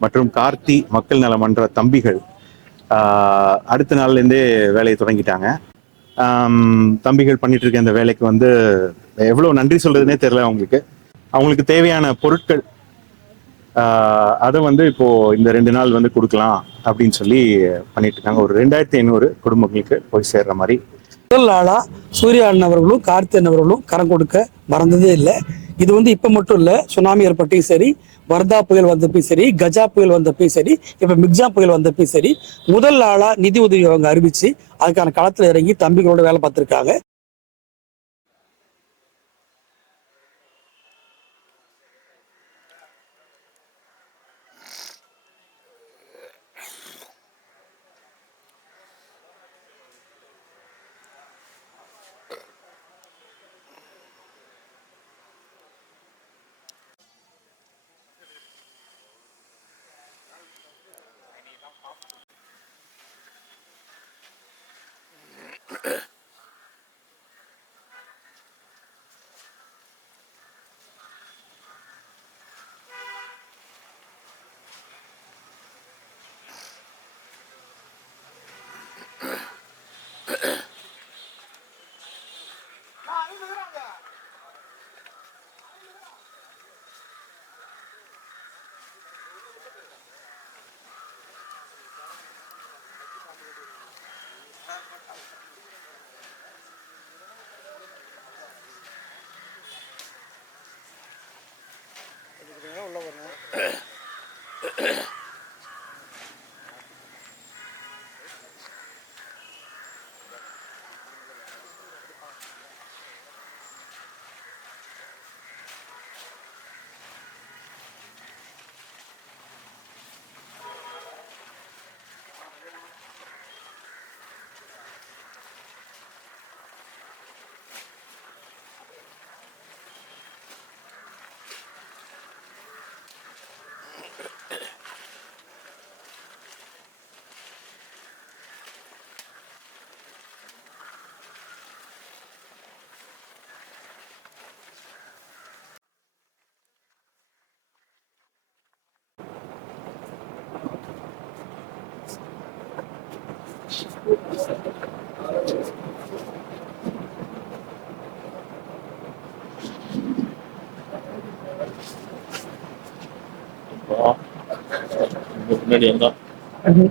மற்றும் கார்த்தி மக்கள் நல மன்ற தம்பிகள் ஆஹ், அடுத்த நாள்லேருந்தே வேலையை தொடங்கிட்டாங்க. தம்பிகள் பண்ணிட்டு இருக்க இந்த வேலைக்கு வந்து எவ்வளோ நன்றி சொல்றதுனே தெரியல அவங்களுக்கு. அவங்களுக்கு தேவையான பொருட்கள் ஆஹ், அதை வந்து இப்போ இந்த ரெண்டு நாள் வந்து கொடுக்கலாம் அப்படின்னு சொல்லி பண்ணிட்டு இருக்காங்க. ஒரு ரெண்டாயிரத்தி ஐநூறு குடும்பங்களுக்கு போய் சேர்ற மாதிரி. முதல் நாளா சூர்யா அண்ணவர்களும் கார்த்தி அண்ணவர்களும் கரம் கொடுக்க மறந்ததே இல்லை. இது வந்து இப்ப மட்டும் இல்ல சுனாமி ஏற்பட்டையும் சரி வர்தா புயல் வந்தப்பையும் சரி கஜா புயல் வந்தப்பையும் சரி இப்ப மிக்ஜா புயல் வந்தப்பையும் சரி முதல் நாளா நிதி உதவி அவங்க அறிவிச்சு அதுக்கான களத்துல இறங்கி தம்பிகளோட வேலை பார்த்திருக்காங்க. uh, 好，没连到。嗯哼。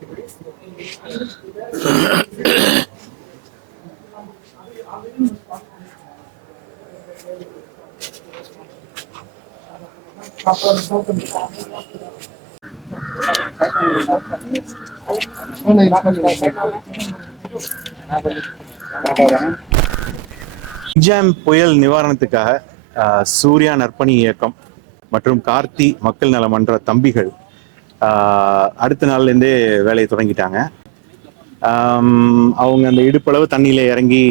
எக்ஸாம் புயல் நிவாரணத்துக்காக சூர்யா நற்பணி இயக்கம் மற்றும் கார்த்தி மக்கள் நல மன்ற தம்பிகள் அடுத்த நாள்லேருந்தே வேலையை தொடங்கிட்டாங்க. அவங்க அந்த இடுப்பளவு தண்ணியில் இறங்கி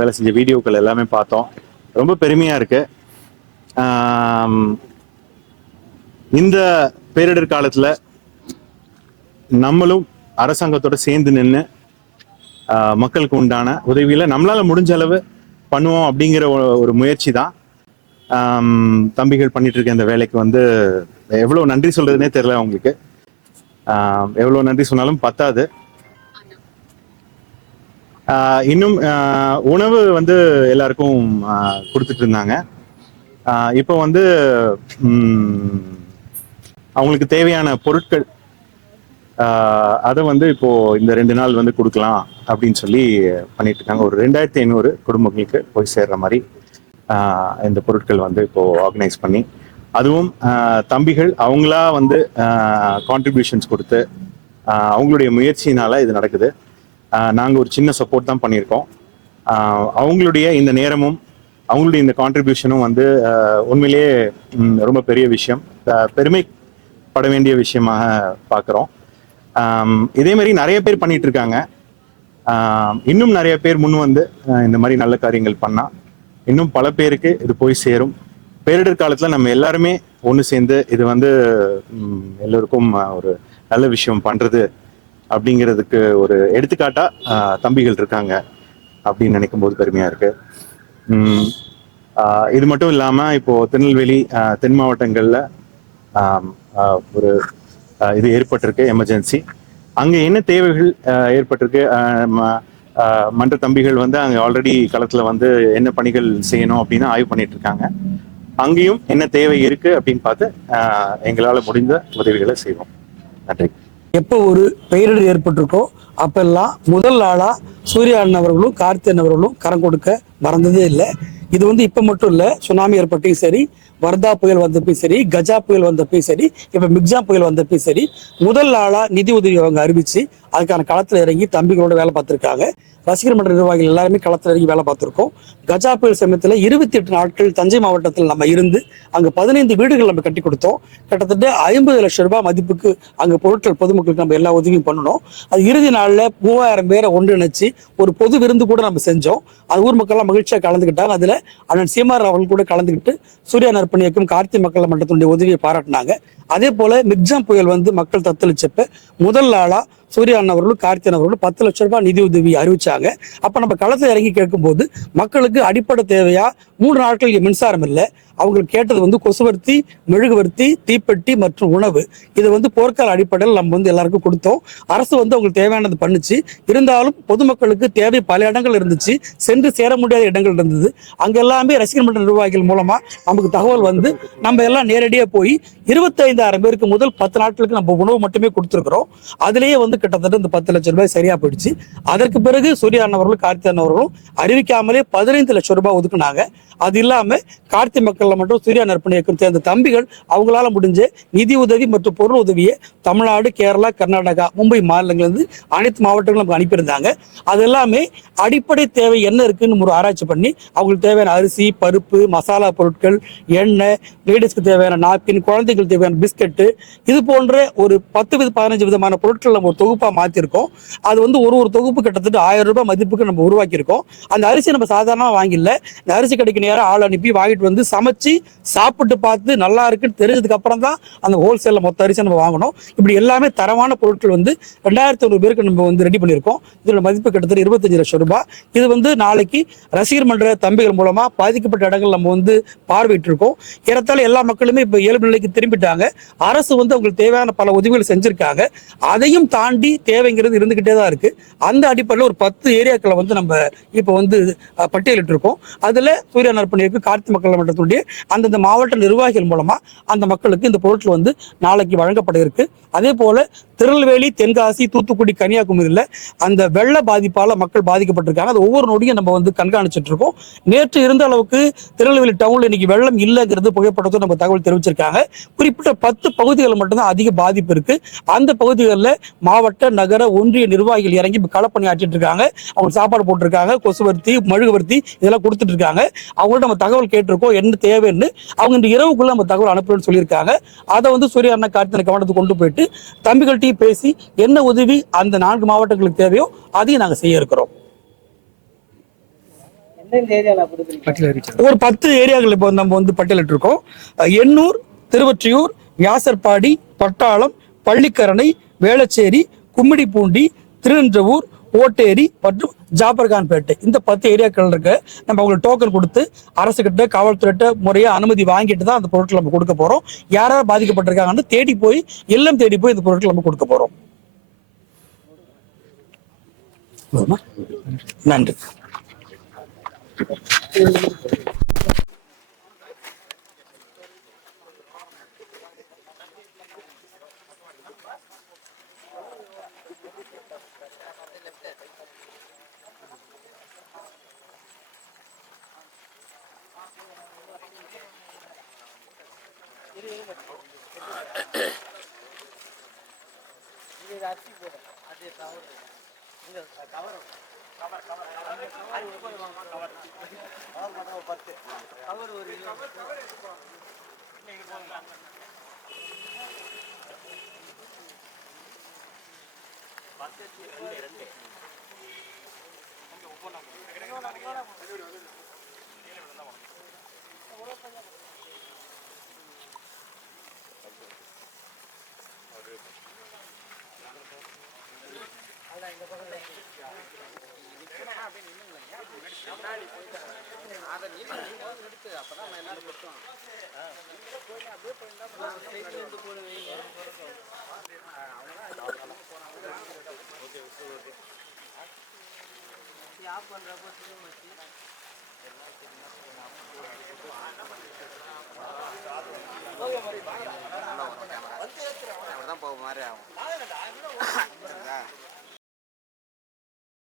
வேலை செஞ்ச வீடியோக்கள் எல்லாமே பார்த்தோம். ரொம்ப பெருமையாக இருக்குது இந்த பேரிடர் காலத்துல நம்மளும் அரசாங்கத்தோட சேர்ந்து நின்று மக்களுக்கு உண்டான உதவியில் நம்மளால முடிஞ்ச அளவு பண்ணுவோம் அப்படிங்கிற ஒரு- முயற்சி தான் தம்பிகள் பண்ணிட்டு இருக்க இந்த வேலைக்கு வந்து எவ்வளோ நன்றி சொல்றதுனே தெரியல அவங்களுக்கு. எவ்வளோ நன்றி சொன்னாலும் பத்தாது. இன்னும் உணவு வந்து எல்லாருக்கும் கொடுத்துட்டு இருந்தாங்க. இப்போ வந்து அவங்களுக்கு தேவையான பொருட்கள் அதை வந்து இப்போ இந்த ரெண்டு நாள் வந்து கொடுக்கலாம் அப்படின்னு சொல்லி பண்ணிட்டு இருக்காங்க. ஒரு ரெண்டாயிரத்தி ஐநூறு குடும்பங்களுக்கு போய் சேர்ற மாதிரி இந்த பொருட்கள் வந்து இப்போ ஆர்கனைஸ் பண்ணி அதுவும் தம்பிகள் அவங்களா வந்து கான்ட்ரிபியூஷன்ஸ் கொடுத்து அவங்களுடைய முயற்சியினால இது நடக்குது. நாங்கள் ஒரு சின்ன சப்போர்ட் தான் பண்ணியிருக்கோம். அவங்களுடைய இந்த நேரமும் அவங்களுடைய இந்த கான்ட்ரிபியூஷனும் வந்து உண்மையிலேயே ரொம்ப பெரிய விஷயம். பெருமை பட வேண்டிய விஷயமாக பார்க்குறோம். இதே மாதிரி நிறைய பேர் பண்ணிட்டு இருக்காங்க. இன்னும் நிறைய பேர் முன் வந்து இந்த மாதிரி நல்ல காரியங்கள் பண்ணா. இன்னும் பல பேருக்கு இது போய் சேரும். பேரிடர் காலத்தில் நம்ம எல்லாருமே ஒன்று சேர்ந்து இது வந்து எல்லோருக்கும் ஒரு நல்ல விஷயம் பண்ணுறது அப்படிங்கிறதுக்கு ஒரு எடுத்துக்காட்டாக தம்பிகள் இருக்காங்க அப்படின்னு நினைக்கும் போது பெருமையாக இருக்குது இது மட்டும் இல்லாமல் இப்போது திருநெல்வேலி தென் மாவட்டங்களில் ஒரு இது ஏற்பட்டிருக்கு எமர்ஜென்சி அங்க என்ன தேவைகள் ஏற்பட்டிருக்கு? மன்ற தம்பிகள் வந்து அங்க ஆல்ரெடி களத்துல வந்து என்ன பணிகள் செய்யணும் அப்படின்னு ஆய்வு பண்ணிட்டு இருக்காங்க அங்கேயும் என்ன தேவை இருக்கு அப்படின்னு பார்த்து ஆஹ் எங்களால முடிந்த உதவிகளை செய்வோம். நன்றி. எப்போ ஒரு பெயரிடர் ஏற்பட்டிருக்கோ அப்பெல்லாம் முதல் ஆளா சூர்யா அண்ணன் அவர்களும் கார்த்தி அண்ணன் அவர்களும் கரம் கொடுக்க மறந்ததே இல்லை. இது வந்து இப்போ மட்டும் இல்ல சுனாமி ஏற்பட்டையும் சரி வர்தா புயல் வந்தப்பையும் சரி கஜா புயல் வந்தப்பையும் சரி இப்போ மிக்ஜா புயல் வந்தப்பையும் சரி முதல் நாளாக நிதி உதவி அவங்க அறிவிச்சு அதுக்கான களத்தில் இறங்கி தம்பிகளோட வேலை பார்த்துருக்காங்க. ரசிகர் மன்ற நிர்வாகிகள் எல்லாருமே களத்தில் இறங்கி வேலை பார்த்துருக்கோம். கஜா புயல் சமயத்துல இருபத்தி எட்டு நாட்கள் தஞ்சை மாவட்டத்தில் நம்ம இருந்து அங்க பதினைந்து வீடுகள் நம்ம கட்டி கொடுத்தோம். கிட்டத்தட்ட ஐம்பது லட்சம் ரூபாய் மதிப்புக்கு அங்க பொருட்கள் பொதுமக்களுக்கு நம்ம எல்லா உதவியும் பண்ணணும் அது இறுதி நாள்ல மூவாயிரம் பேரை ஒன்றிணைச்சு ஒரு பொது விருந்து கூட நம்ம செஞ்சோம். அது ஊர் மக்கள்லாம் மகிழ்ச்சியாக கலந்துக்கிட்டாங்க. அதுல அண்ணன் சீமார் அவர்கள் கூட கலந்துக்கிட்டு சூர்யா நற்பணியக்கும் கார்த்தி மக்கள் மன்றத்தினுடைய உதவியை பாராட்டினாங்க. அதே போல மிக்ஜாம் புயல் வந்து மக்கள் தத்தளிச்சப்ப முதல் ஆளா சூர்யா அவர்களும் கார்த்தியன் அவர்களும் பத்து லட்சம் ரூபாய் நிதி உதவி அறிவிச்சாங்க. அப்ப நம்ம களத்துல இறங்கி கேட்கும்போது மக்களுக்கு அடிப்படை தேவையா? மூன்று நாட்கள் மின்சாரம் இல்லை. அவங்களுக்கு கேட்டது வந்து கொசுவர்த்தி மெழுகுவர்த்தி தீப்பெட்டி மற்றும் உணவு. இது வந்து போர்க்கால அடிப்படையில் நம்ம வந்து எல்லாருக்கும் கொடுத்தோம். அரசு வந்து அவங்களுக்கு தேவையானது பண்ணுச்சு. இருந்தாலும் பொதுமக்களுக்கு தேவை பல இடங்கள் இருந்துச்சு. சென்று சேர முடியாத இடங்கள் இருந்தது. அங்க எல்லாமே ரசிகர் மன்ற நிர்வாகிகள் மூலமா நமக்கு தகவல் வந்து நம்ம எல்லாம் நேரடியாக போய் இருபத்தைந்தாயிரம் பேருக்கு முதல் பத்து நாட்களுக்கு நம்ம உணவு மட்டுமே கொடுத்துருக்குறோம். அதுலேயே வந்து கிட்டத்தட்ட இந்த பத்து லட்சம் ரூபாய் சரியா போயிடுச்சு. அதற்கு பிறகு சூர்யா அண்ணவர்களும் கார்த்தி அண்ணவர்களும் அறிவிக்காமலே பதினைந்து லட்சம் ரூபாய் ஒதுக்குனாங்க. அது இல்லாம கார்த்தி மக்கள் மட்டும் சூர்யா நற்பணி இயக்கம் சேர்ந்த தம்பிகள் அவங்களால முடிஞ்ச நிதி உதவி மற்றும் பொருள் உதவியை தமிழ்நாடு கேரளா கர்நாடகா மும்பை மாநிலங்கள்லேருந்து அனைத்து மாவட்டங்களும் நமக்கு அனுப்பியிருந்தாங்க. அது எல்லாமே அடிப்படை தேவை என்ன இருக்குன்னு ஒரு ஆராய்ச்சி பண்ணி அவங்களுக்கு தேவையான அரிசி பருப்பு மசாலா பொருட்கள் எண்ணெய் லேடிஸ்க்கு தேவையான நாப்கின் குழந்தைகளுக்கு தேவையான பிஸ்கட்டு இது போன்ற ஒரு பத்து வித பதினஞ்சு விதமான பொருட்கள் நம்ம ஒரு தொகுப்பா மாற்றிருக்கோம் அது வந்து ஒரு ஒரு தொகுப்பு கிட்டத்தட்ட ஆயிரம் ரூபாய் மதிப்புக்கு நம்ம உருவாக்கியிருக்கோம். அந்த அரிசி நம்ம சாதாரணமாக வாங்கிடல. இந்த அரிசி கடைக்கு நேரம் ஆள் அனுப்பி வாங்கிட்டு வந்து சமைச்சு சாப்பிட்டு பார்த்து நல்லா இருக்குன்னு தெரிஞ்சதுக்கு அப்புறம் தான் அந்த ஹோல்சேலில் மொத்த அரிசி நம்ம வாங்கணும். இப்படி எல்லாமே தரமான பொருட்கள் வந்து ரெண்டாயிரத்தி ஐநூறு பேருக்கு நம்ம வந்து ரெடி பண்ணியிருக்கோம். இதோட மதிப்பு கிட்டத்தட்ட இருபத்தஞ்சு லட்சம் ரூபாய். இது வந்து நாளைக்கு ரசிகர் மன்ற தம்பிகள் மூலமாக பாதிக்கப்பட்ட இடங்கள் நம்ம வந்து பார்வையிட்டிருக்கோம். ஏறத்தாழ எல்லா மக்களுமே இப்போ இயல்பு நிலைக்கு திரும்பிட்டாங்க. அரசு வந்து அவங்களுக்கு தேவையான பல உதவிகள் செஞ்சுருக்காங்க. அதையும் தாண்டி தேவைங்கிறது இருந்துக்கிட்டே தான் இருக்கு. அந்த அடிப்படையில் ஒரு பத்து ஏரியாக்களை வந்து நம்ம இப்போ வந்து பட்டியலிட்டிருக்கோம். அதில் சூரிய நற்பணிக்கு கார்த்தி மக்கள் மன்றத்துடைய அந்தந்த மாவட்ட நிர்வாகிகள் மூலமா அந்த மக்களுக்கு இந்த பொருட்கள் வந்து நாளைக்கு வழங்கப்பட இருக்கு அதே போல திருநெல்வேலி தென்காசி தூத்துக்குடி கன்னியாகுமரியில் அந்த வெள்ள பாதிப்பால் மக்கள் பாதிக்கப்பட்டிருக்காங்க. அது ஒவ்வொரு நொடியும் நம்ம வந்து கண்காணிச்சுட்டு இருக்கோம். நேற்று இருந்த அளவுக்கு திருநெல்வேலி டவுன்ல இன்னைக்கு வெள்ளம் இல்லைங்கிறது புகைப்படத்தை நம்ம தகவல் தெரிவிச்சிருக்காங்க. குறிப்பிட்ட பத்து பகுதிகள் மட்டும்தான் அதிக பாதிப்பு இருக்கு. அந்த பகுதிகளில் மாவட்ட நகர ஒன்றிய நிர்வாகிகள் இறங்கி களப்பணி ஆற்றிட்டு இருக்காங்க. அவங்க சாப்பாடு போட்டிருக்காங்க. கொசுவர்த்தி மெழுகுவர்த்தி இதெல்லாம் கொடுத்துட்டு இருக்காங்க. அவங்கள்ட்ட நம்ம தகவல் கேட்டிருக்கோம் என்ன தேவைன்னு அவங்க இந்த இரவுக்குள்ள நம்ம தகவல் அனுப்புறேன்னு சொல்லியிருக்காங்க. அதை வந்து சூரிய அண்ணா கார்த்தினை கவனத்துக்கு கொண்டு போயிட்டு தம்பிகள்கிட்டயும் பேசி என்ன உதவி அந்த நான்கு மாவட்டங்களுக்கு தேவையோ அதையும் நாங்க செய்ய இருக்கிறோம். ஒரு பத்து ஏரியாக்கள் இப்போ நம்ம வந்து பட்டியலிட்டு இருக்கோம் எண்ணூர் திருவொற்றியூர் வியாசர்பாடி பட்டாளம் பள்ளிக்கரணை வேளச்சேரி கும்மிடிப்பூண்டி திருநின்றவூர் ஓட்டேரி மற்றும் ஜாபர்கான்பேட்டை. இந்த பத்து ஏரியாக்கள் இருக்க. நம்ம அவங்களுக்கு டோக்கன் கொடுத்து அரசு கிட்ட காவல்துறையிட்ட முறையாக அனுமதி வாங்கிட்டு தான் அந்த பொருட்கள் நம்ம கொடுக்க போறோம். யார் யார் பாதிக்கப்பட்டிருக்காங்கன்னு தேடி போய் இல்லம் தேடி போய் இந்த பொருட்கள் நம்ம கொடுக்க போறோம். நன்றி. இது அரிசி போடு அது கவர் இங்க கவர் கவர் கவர் அரிசி போடு வாங்க கவர் கவர் மட்டும் பத்து கவர் ஒரு அதை நீங்க நீங்க வந்து எடுத்து அப்பதான் நான் எல்லாரும் கொடுத்தோம் அப்படியே போடுவீங்க ஆஃப் பண்றப்போ திரும்ப தான் போக மாதிரி ஆகும்